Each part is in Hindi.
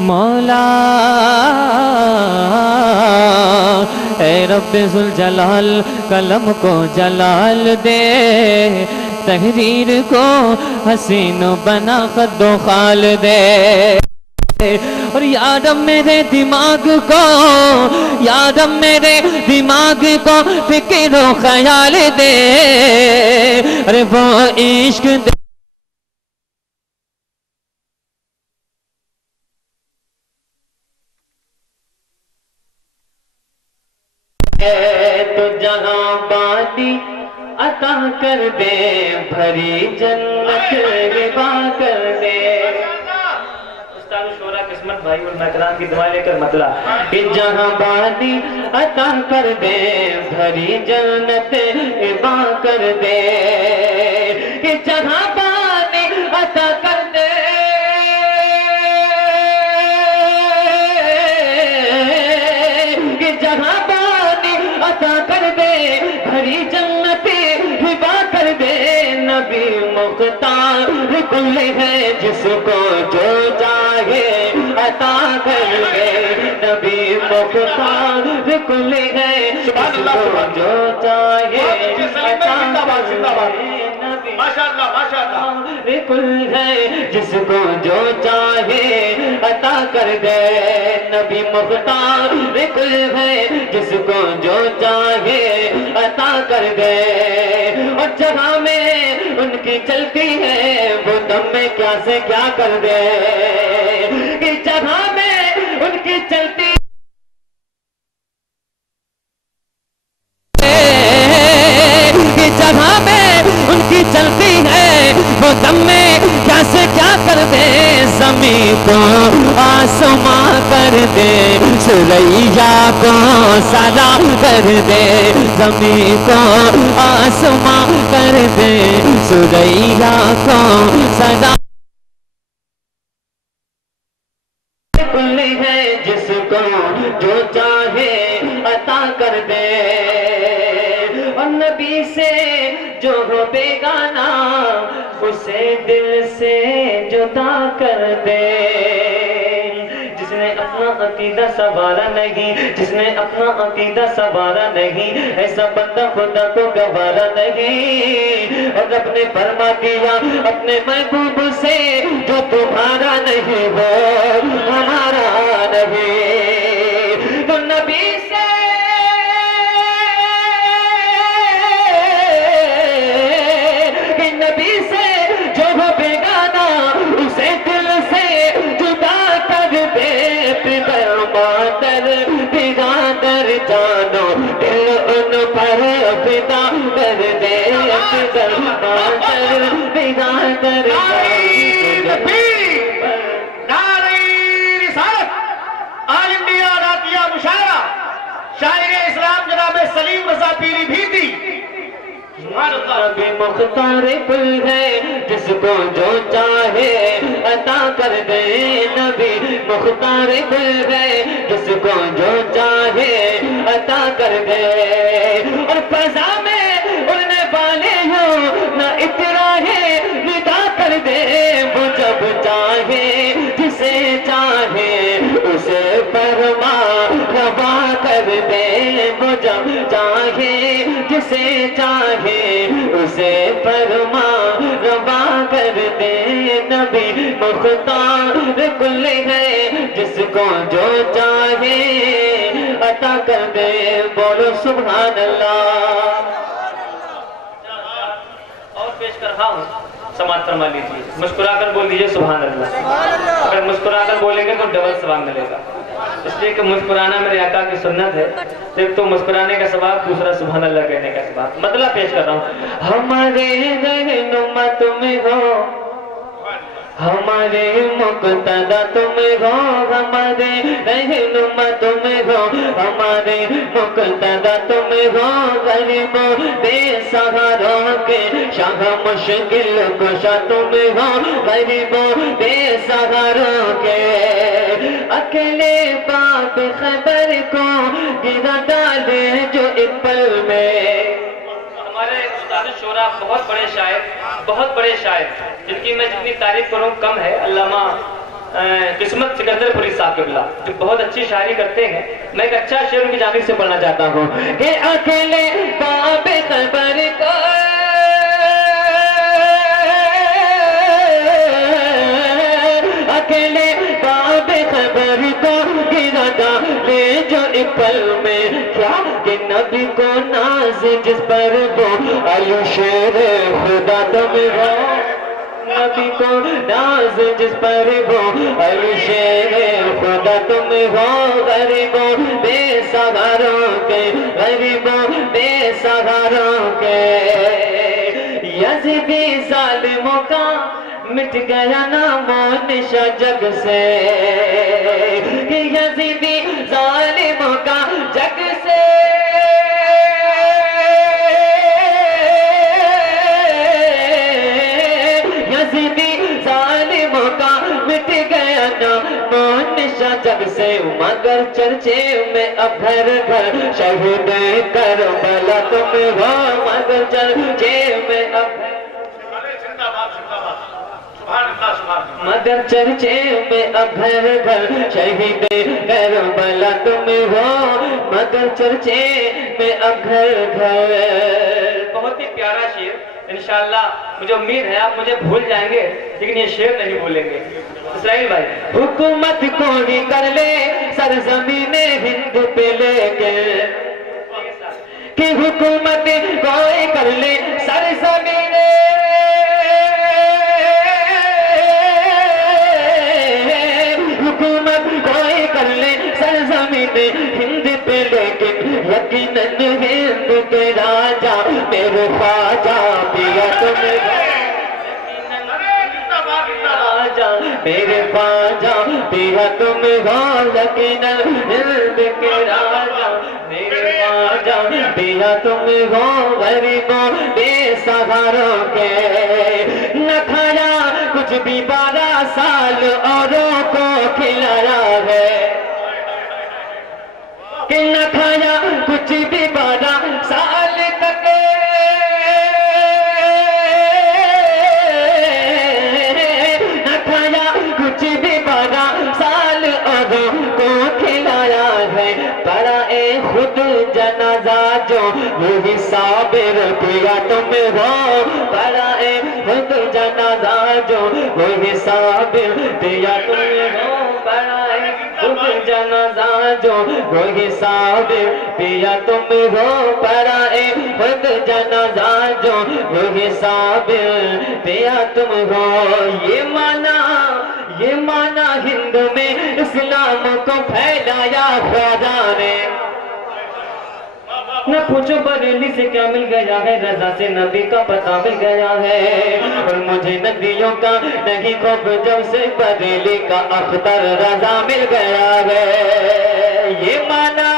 मौला ए रब्बे जुल जलाल कलम को जलाल दे, तहरीर को हसीन बना खद्दो खाल दे। और याद मेरे दिमाग को, याद मेरे दिमाग को फिक्र ख्याल दे, अरे वो इश्क दे। तो जहां बाती अता कर दे, भरी जन्नत हिबा कर दे। उस्ताद शोरा किस्मत भाई और महतराम की दुआ लेकर मतला कि जहां बाती अता कर दे, भरी जन्नत हिबा कर दे, कि जहां बाती अता कर दे, कि जहां अता कर दे, भरी जन्नती हिबा कर दे। नबी मुख्तार कुल है जिसको जो चाहे अता कर दे, नबी मुख्तार कुल है जिसको जो चाहे अता कर दे। माशाअल्लाह माशाअल्लाह कुल है जिसको जो चाहे अता कर दे, नबी मुख्तार कुल है जिसको जो चाहे अता कर दे। और जहां में उनकी चलती है वो दम में क्या से क्या कर दे, कि जहां में उनकी चलती कि जहां में उनकी चलती है वो दम में क्या से क्या कर दे। ज़मीं को आसमां कर दे, सुरैया को सलाम कर दे, ज़मीं को आसमां कर दे, सुरैया को सलाम। कुल है जिसको जो चाहे अता कर दे, और नबी से जो हो बेगाना उसे दिल से जुदा कर दे। जिसने अपना अकीदा सवारा नहीं, जिसने अपना अकीदा सवारा नहीं, ऐसा बंदा खुदा को गवारा नहीं। और अपने फरमा दिया अपने महबूब से, जो तुम्हारा नहीं वो हमारा नहीं। तो नबी से नबी से जो हो बेगाना उसे दिल से जुदा कर दे। बिगर मादर बिरादर जानो दिल उन पर फिदा कर दे, बिगर मादर बिरादर ऑल इंडिया रातिया मुशायरा शायर इस्लाम जनाब सलीम रज़ा पीरी भी थी। नबी मुख्तार कुल है जिसको जो चाहे अता कर दे, नबी मुख्तार कुल है जिसको जो चाहे अता कर दे। और फजा में उड़ने वाले हो न इतराहे निदा कर दे, वो जब चाहे जिसे चाहे उसे फरमा रवा कर दे, वो जब चाहे जिसे चाहे उसे फरमा रवा कर दे। नबी मुख्तार कुल है जिसको जो चाहे अता कर दे। बोलो सुभान अल्लाह। और पेश कर रहा हूँ, समाज फरमा लीजिए, मुस्कुरा कर बोल दीजिए सुभान अल्लाह। अगर मुस्कुरा कर बोलेंगे तो डबल सवाब मिलेगा, इसलिए कि मुस्कुराना मेरे आका की सुन्नत है। एक तो मुस्कुराने का सवाब, दूसरा सुभान अल्लाह कहने का सवाब। मतलब पेश कर रहा हूँ। हमारे रहनुमा तुम हो, हमारे मुक्तदा तुम हो, हमारे रहनुमा तुम हो, हमारे मुक्तदा तुम हो। गरीबों बेसहारों के शाह मुश्किल कुशा तुम हो, गरीबों बेसहारों के अकेले बाप खबर को गिरा डाले जो एक पल में। हमारे उस्ताद शोरा बहुत बड़े शायर, बहुत बड़े शायर, जिनकी मैं जितनी तारीफ करूं कम है। अल्लामा किस्मत सिकंदरपुरी साहब के बिला, जो बहुत अच्छी शायरी करते हैं। मैं एक अच्छा शेर उनकी जानिब से पढ़ना चाहता हूँ कि अकेले बाबे खबर को अकेले बाबे खबर को गिरा डाले जो एक पल में, क्या कि नबी को नाज जिस पर वो अली शेर खुदा तुम हो, नबी को नाज जिस पर वो अली शेर खुदा तुम हो। गरीबों बेसहारों के, गरीबों बेसहारों के, यज़ीदी ज़ालिमों का मिट गया नामो निशा जग से, कि यज़ीदी ज़ालिमों का जग से यज़ीदी ज़ालिमों का मिट गया नामो निशा जग से, मगर चर्चे में अब घर घर शहीद करबला तुम हो, मगर चर्चे में अब मगर चर्चे में अब घर घर शहीद करबला तुम हो, मगर चर्चे में अब घर घर। बहुत ही प्यारा शेर, इंशाअल्लाह मुझे उम्मीद है आप मुझे भूल जाएंगे लेकिन ये शेर नहीं भूलेंगे। इस्राइल भाई, हुकूमत कोई कर ले सरजमीन हिंद पे लेके, कि हुकूमत कोई कर ले सरजमीन हुकूमत कोई कर ले सरजमीन हिंद पे, लेकिन यकीनन हिंद के राजा मेरे ख्वाजा पिया तुम राजा मेरे ख्वाजा पिया तुम हो, यकीनन हिंद के राजा मेरे ख्वाजा पिया तुम हो। गरीबों बेसहारों के न खाया कुछ भी 12 साल औरों को खिलाया है, कि न खाया कुछ भी 12 साल तक, न खाया कुछ भी 12 साल औरों को खिलाया है। पड़ा ए खुद जनाजा जो वही साबिर पिया तुम हो, पड़ा ए खुद जनाजा जो वही साबिर पिया तुम हो, पड़ा ए खुद जनाजा जो वही साबिर पिया तुम हो, पड़ा ए खुद जनाजा जो वही साबिर पिया तुम हो। ये माना हिंद में इस्लाम को फैलाया ख्वाजा ने, न पूछो बरेली से क्या मिल गया है, रजा से नबी का पता मिल गया है, और मुझे नदियों का नहीं खौफ जब से बरेली का अख्तर रजा मिल गया है। ये माना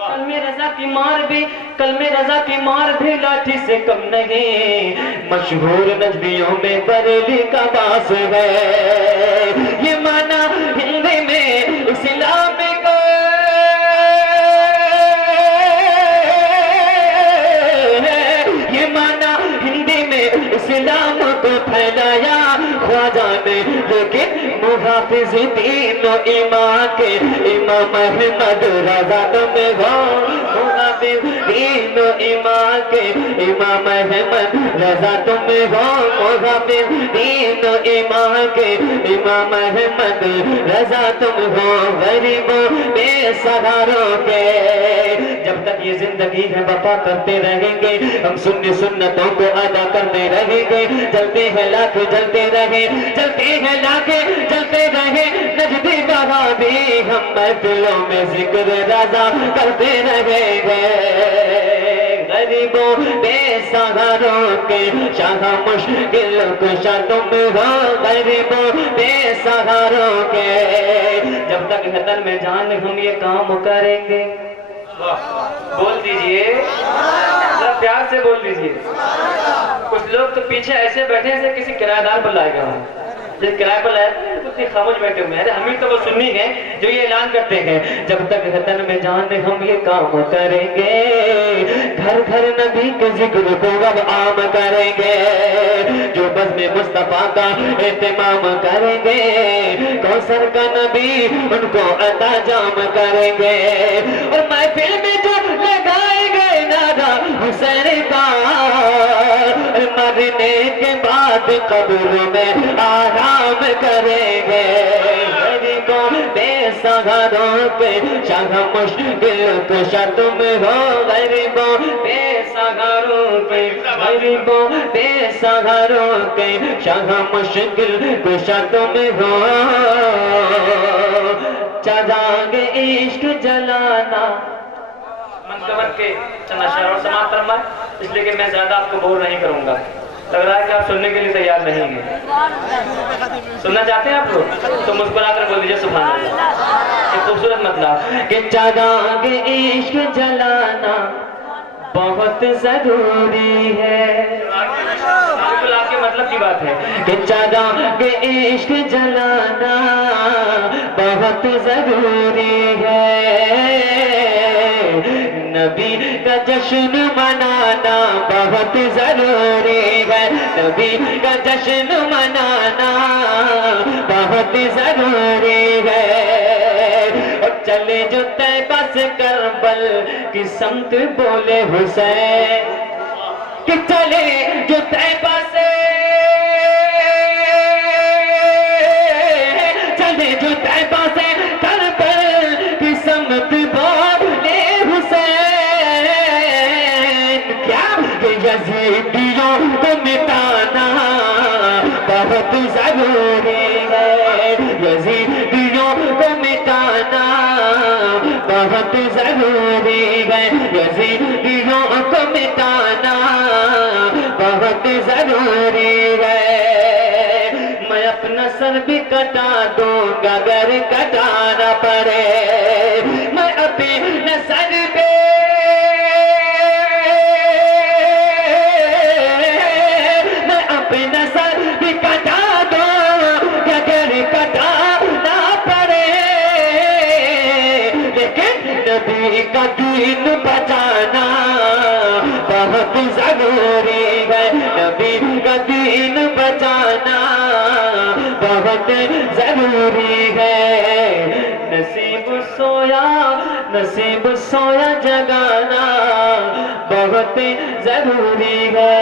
कलमे रजा की मार भी, कलमे रजा की मार भी लाठी से कम नहीं, मशहूर नजदियों में बरेली का बास है। ये माना हिंदी में इस्लाम का, ये माना हिंदी में इस्लाम को फैलाया ख्वाजा ने, लेकिन मुहाफिज दीन इमाम के इमाम अहमद रजा तुम हो, मुहाफिज दीन इमाम के इमाम अहमद रजा तुम हो, मुहाफिज दीन इमाम के इमाम अहमद रजा तुम हो। गरीबों बेसहारों के जब तक ये जिंदगी है वफा करते रहेंगे, हम सुन्नी सुन्नतों को अदा करते रहेंगे, जलते हैं लाख जलते रहे, जलते हैं लाख जलते रहे, नजदी बहादी हम महफिलों में जिक्र रजा करते रहेंगे। गरीबों बेसहारों के शाह मुश्किल कुशा तुम हो, गरीबों बेसहारों के जब तक है तन में जान हम ये काम करेंगे। बोल दीजिए, प्यार से बोल दीजिए। कुछ लोग तो पीछे ऐसे बैठे हैं किसी किराएदार पर लाए गए हैं। जिस किराए पर लाया था उतनी खामोश बैठे हुए हैं। हम ही तो वो सुन्नी हैं जो ये ऐलान करते हैं जब तक वतन में जान हम ये काम करेंगे, घर घर नबी के जिक्र को अब आम करेंगे, जो बस में मुस्तफा का एहतमाम करेंगे, कौसर का नबी उनको अता जाम करेंगे, और महफिल में जो लगाएंगे नारा हुसैन का, मरने के बाद कब्र में आराम करेंगे, गरीबों बेसहारों पे शाह मुश्किल कुशा तुम हो, गरीबों बेसहारों पे, गरीबों बेसहारों के शाह मुश्किल कुशा तुम हो, चरागे इश्क जलाना मंतवन के नशा और समाप्त फरमाए, इसलिए कि मैं ज्यादा आपको बोर नहीं करूंगा। लग रहा है कि आप सुनने के लिए तैयार नहीं हैं। सुनना चाहते हैं आप लोग तो मुस्कुरा कर बोल दीजिए सुभान अल्लाह। एक खूबसूरत मतलब कि चरागे इश्क जलाना बहुत जरूरी है, बिल्कुल आपके मतलब की बात है कि चरागे इश्क जलाना बहुत जरूरी है, नबी का जश्न मनाना बहुत जरूरी है, नबी का जश्न मनाना बहुत जरूरी है, और चले जो तैबा से करबल की समत बोले हुसैन, कि चले जो तैबा से, चले जो तैबा से करबल की समत बोले यज़ीदियों को मिटाना बहुत जरूरी है, यज़ीदियों को मिटाना बहुत जरूरी है, यज़ीदियों को मिटाना बहुत जरूरी है, मैं अपना सर भी कटा दूंगा अगर कटाना पड़े, मैं अपना सर भी का दीन बचाना बहुत जरूरी है, नबी का दीन बचाना बहुत जरूरी है, नसीब सोया जगाना बहुत जरूरी है,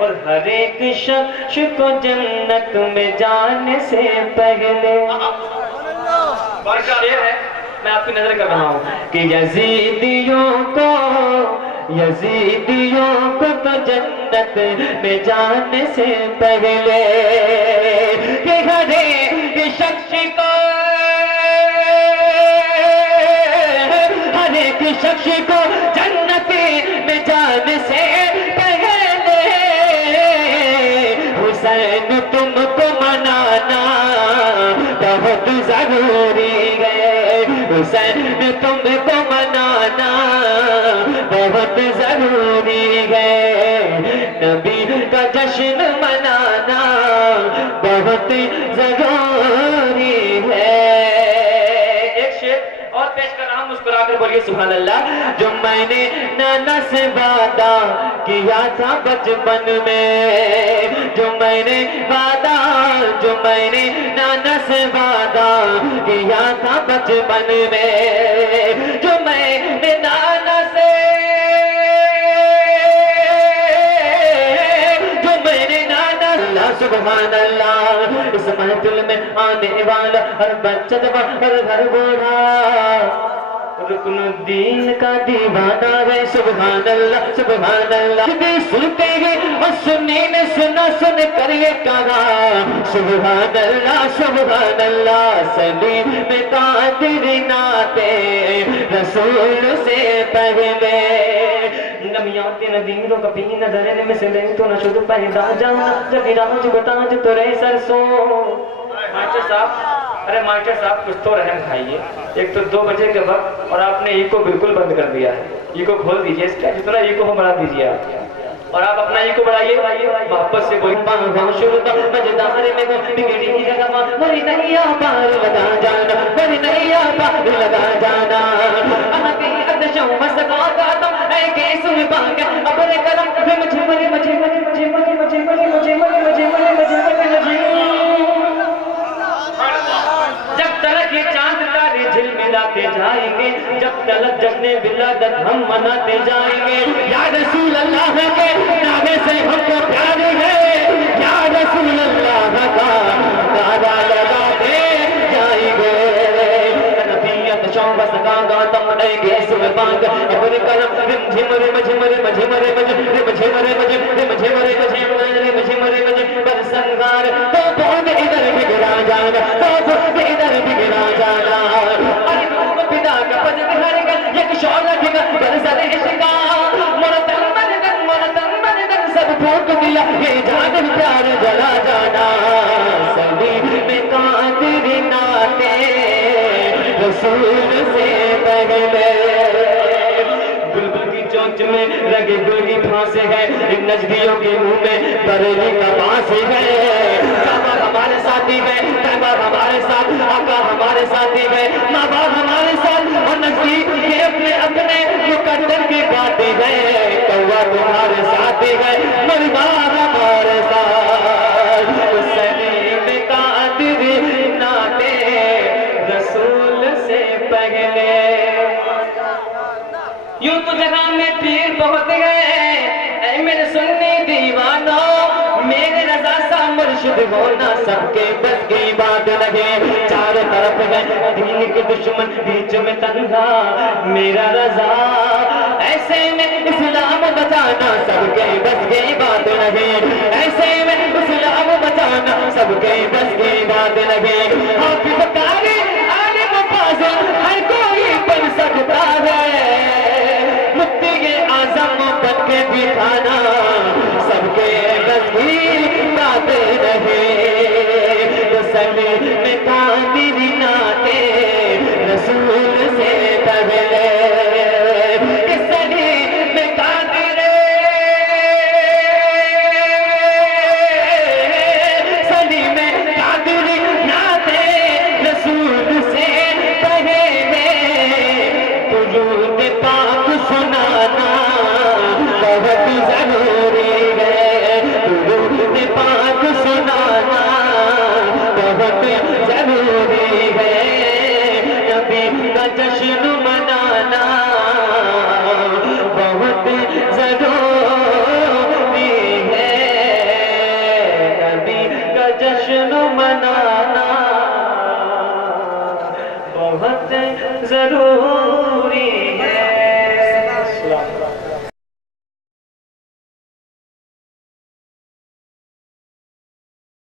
और हर एक शख्स को जन्नत में जाने से पहले, शेर है मैं आपकी नजर कर रहा हूँ कि यजीदियों को तो जन्नत में जाने से पहले, कि हर एक शख्स को, हर एक शख्स को जन्नत में जाने से पहले, हुसैन तुमको मनाना बहुत जरूरी है, हुसैन तुमको मनाना बहुत जरूरी है, नबी का जश्न मनाना बहुत जरूरी है। एक शेर और पेश कर रहा हूं, मुस्कुरा कर बोलिए सुभान अल्लाह। जो मैंने नाना से वादा किया था बचपन में, जो मैंने नाना से वादा किया था बचपन में, जो मैंने नाना से, जो मैंने नाना, अल्लाह सुभान अल्लाह, इस महफिल में आने वाला हर बच्चा हर घर बूढ़ा रुकनुद्दीन का दीवाना है, सुभान अल्लाह सुभान अल्लाह। सुनते ही और सुन्नी ने सुना, सुन कर ये कहा सुभान अल्लाह, सलीम में कादिर नाते रसूल से पहले, नमियाते नदीरों का पी नजर में से ले तो न शुद्ध पैदा जाना, जब इराज बताज तो रे सरसों। मास्टर साहब, अरे मास्टर साहब कुछ तो रहम खाइए, एक तो 2 बजे के वक्त और आपने इको बिल्कुल बंद कर दिया है, इको खोल दीजिए, इसका जितना इको हो बढ़ा दीजिए आप। और आप अपना ही को बढ़ाइए वापस से कोई मजेदार में बिगड़ी की जगह मरी नैया पार लगा जाना, मरी नैया पार लगा जाना। अपने कदम मुझे मरे मुझे मरे मुझे मरे मुझे मरे मुझे मरे मुझे मरे मुझे मरे जब तलक ये चांद तारे झिलमिलाते जाएंगे, जब तलक जश्ने विलादत हम मनाते जाएंगे। या रसूल अल्लाह के नामे से हमको प्यार है, या रसूल अल्लाह का नारा लगाते जाएंगे। नबीयत शौबस का गाता मनाएंगे सुबह पाक अपने कलम झिम रे मझे मरे मझे मरे मझे रे मझे मरे मझे रे मझे मरे मझे रे मझे मरे मझे पर संगार तो बहुत इधर बिगड़ा जाना, तो बहुत इधर बिगड़ा जाना। अरे पिता का पद हर गल एक शौला दिगा कर सरे इश्का मोरतन मन कर सब फूक दिया ये जान प्यार जला जाना। सभी में कादिर नाते रसूल से पहले बुलबुल की चोंच में लगे गुल की फांसी है, इन नजदियों के मुंह में बरेली का बांस है। काबा हमारे साथी है, काबा हमारे साथ, आका हमारे साथी है, माँ बाप हमारे साथ और नजदीक ये अपने अपने मुकद्दर की बातें है। कौवा तुम्हारे साथी है, मरवा हमारे साथ। सलीम कादिर नाते रसूल से पहले। यूं तो जहां में पीर बहुत गए मेरे सुन्नी दीवानों, मेरे रजा सा मुर्शिद होना सबके बस की बात लगे। चारों तरफ है दीन के दुश्मन, बीच में तन्हा मेरा रजा, ऐसे में इस्लाम बचाना सबके बस की बात लगे। ऐसे में इस्लाम बचाना सबके बस की बात लगे। हाफिज़ कारी आलिम फाज़िल हर कोई बन सकता है, मुफ्ती के आज़म बन के दिखाना सबके बस की बात रहे। सलीम कादिर नाते रसूल से पहले। सलीम कादिर नाते रसूल से पहले। दुरूद पाक सुनाना बहुत जरूरी है, दुरूद पाक सुनाना बहुत जरूरी है। नबी का जश्न मनाना बहुत जरूरी है, नबी का जश्न